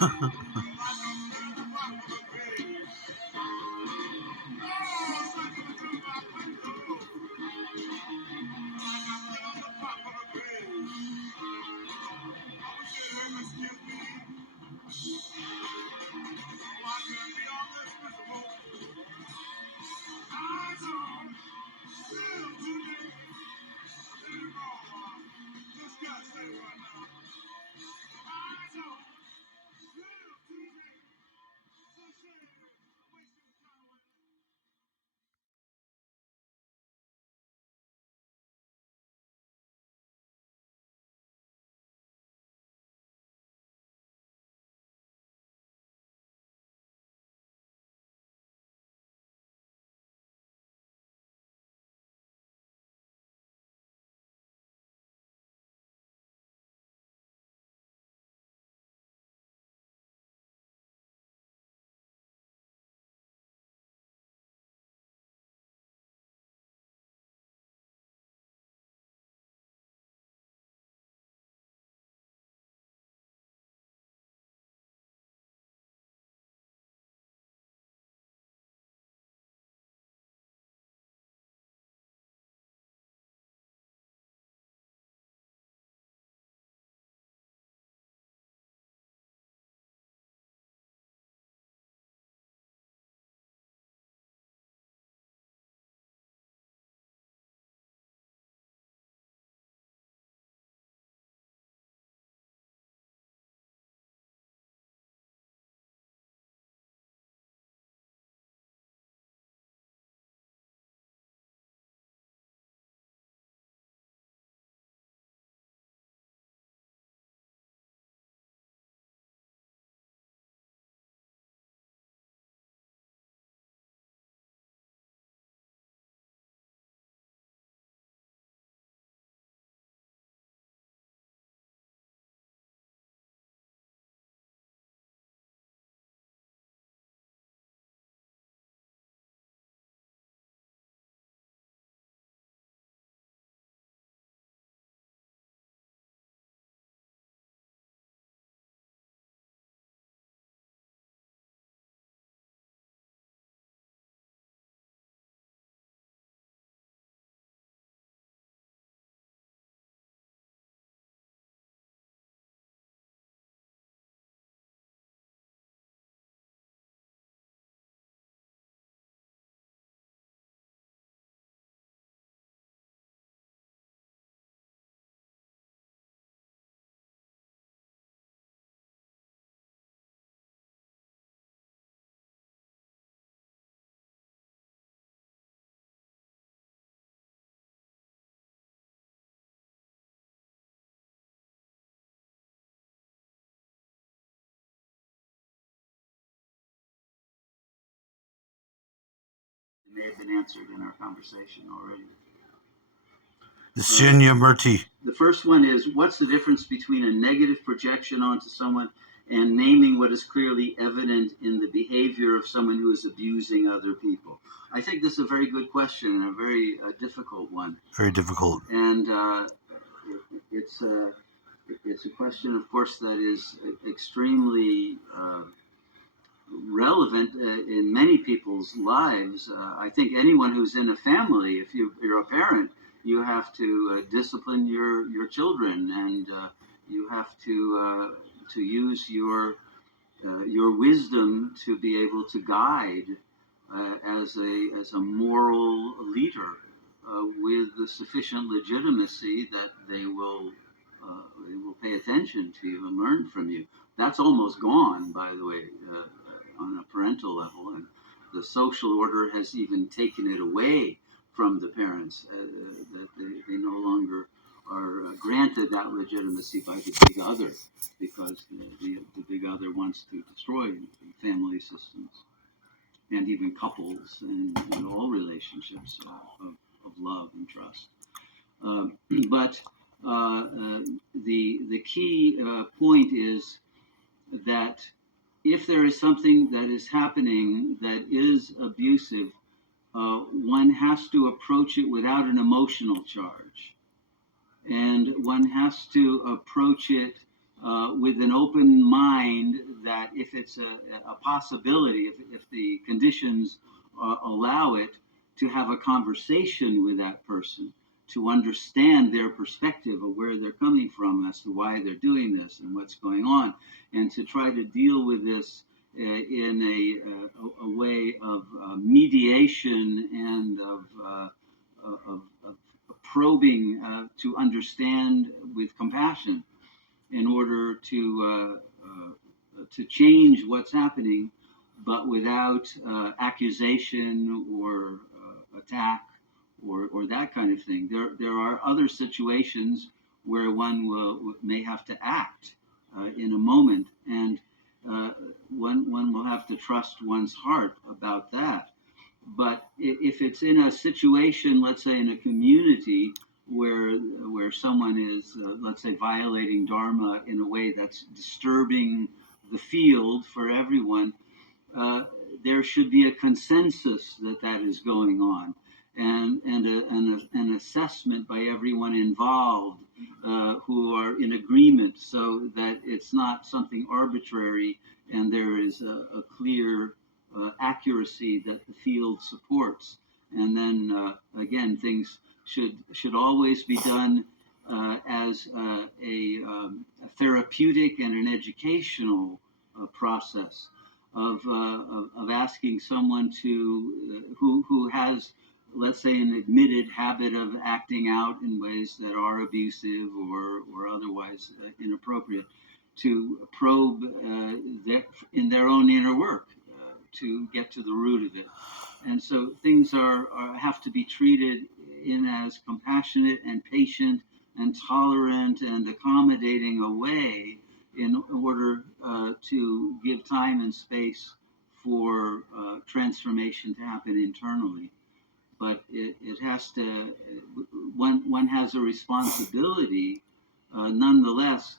May have been answered in our conversation already. Shinya Murti. The first one is, what's the difference between a negative projection onto someone and naming what is clearly evident in the behavior of someone who is abusing other people? I think this is a very good question and a very difficult one. Very difficult. And it's a question, of course, that is extremely relevant in many people's lives. I think anyone who's in a family, if you're a parent, you have to discipline your children, and you have to use your wisdom to be able to guide as a moral leader with the sufficient legitimacy that they will pay attention to you and learn from you. That's almost gone, by the way, on a parental level, and the social order has even taken it away from the parents, that they no longer are granted that legitimacy by the big other, because the big other wants to destroy family systems and even couples and all relationships of love and trust. But the key point is that if there is something that is happening that is abusive, one has to approach it without an emotional charge, and one has to approach it with an open mind that if it's a possibility, if the conditions allow it, to have a conversation with that person, to understand their perspective of where they're coming from as to why they're doing this and what's going on, and to try to deal with this in a way of mediation and of probing to understand with compassion in order to change what's happening, but without accusation or attack or that kind of thing. There are other situations where may have to act in a moment, and one will have to trust one's heart about that. But if it's in a situation, let's say in a community where someone is, let's say, violating dharma in a way that's disturbing the field for everyone, uh, there should be a consensus that that is going on, and an assessment by everyone involved who are in agreement, so that it's not something arbitrary and there is a clear accuracy that the field supports. And then again, things should always be done as a therapeutic and an educational process of asking someone who has, let's say, an admitted habit of acting out in ways that are abusive or otherwise inappropriate, to probe in their own inner work to get to the root of it. And so things have to be treated in as compassionate and patient and tolerant and accommodating a way in order to give time and space for transformation to happen internally. But it has to, one has a responsibility nonetheless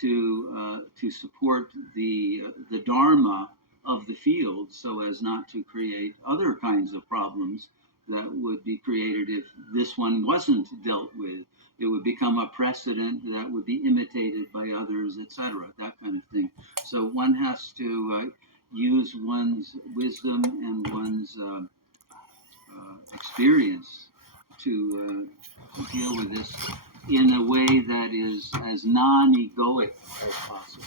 to support the dharma of the field, so as not to create other kinds of problems that would be created if this one wasn't dealt with. It would become a precedent that would be imitated by others, etc. That kind of thing. So one has to use one's wisdom and one's experience to deal with this in a way that is as non-egoic as possible,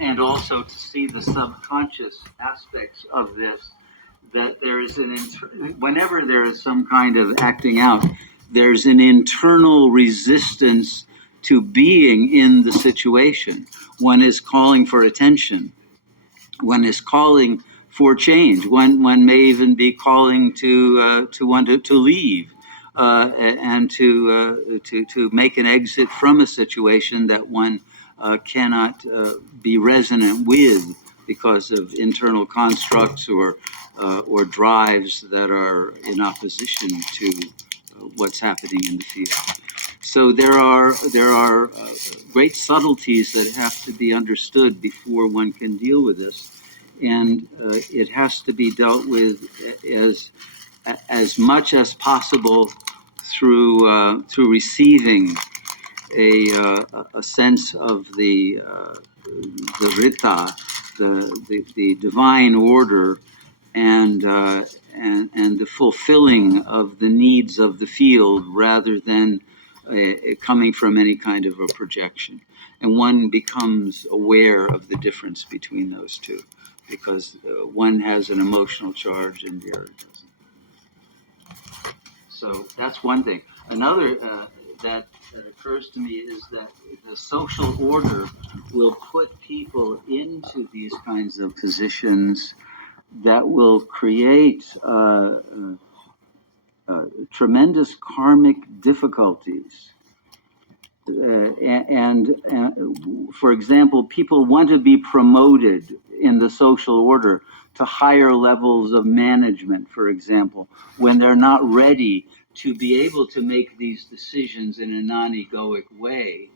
and also to see the subconscious aspects of this. That there is whenever there is some kind of acting out, there's an internal resistance to being in the situation. One is calling for attention. One is calling for change. One may even be calling to want to leave and to make an exit from a situation that one cannot be resonant with because of internal constructs or drives that are in opposition to what's happening in the field. So there are great subtleties that have to be understood before one can deal with this, and it has to be dealt with as much as possible through receiving a sense of the rita, the divine order, and the fulfilling of the needs of the field, rather than coming from any kind of a projection. And one becomes aware of the difference between those two, because one has an emotional charge and the other doesn't. So that's one thing. Another that occurs to me is that the social order will put people into these kinds of positions that will create tremendous karmic difficulties. And for example, people want to be promoted in the social order to higher levels of management, for example, when they're not ready to be able to make these decisions in a non-egoic way.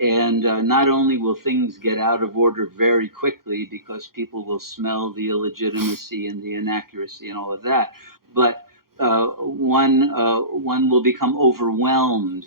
And not only will things get out of order very quickly because people will smell the illegitimacy and the inaccuracy and all of that, but one will become overwhelmed